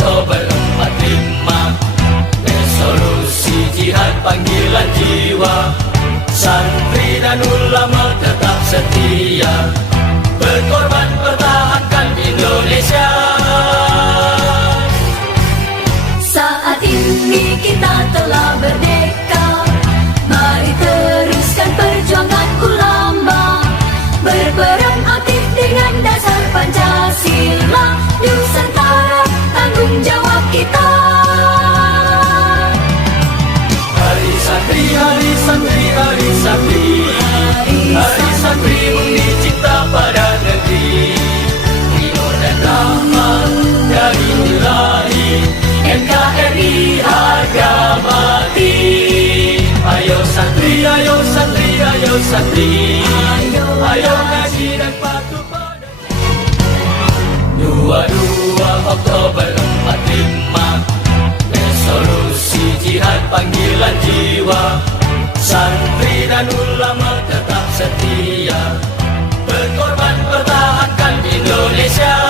Oktober 45, resolusi jihad panggilan jiwa. Santri dan ulama tetap setia, berkorban pertahankan Indonesia. Saat ini kita telah merdeka, mari teruskan perjuangan ulama, berperan aktif dengan dasar Pancasila, Nusantara tanggung jawab kita. Hari santri, hari santri, hari santri, hari santri undi cinta pada negeri. Ridho dan rahmat dari ilahi, NKRI harga mati. Ayo santri, ayo santri, ayo santri, ayo ngaji dan patuh pada 22 Oktober 45, resolusi jihad panggilan jiwa. Santri dan ulama tetap setia, berkorban pertahankan Indonesia.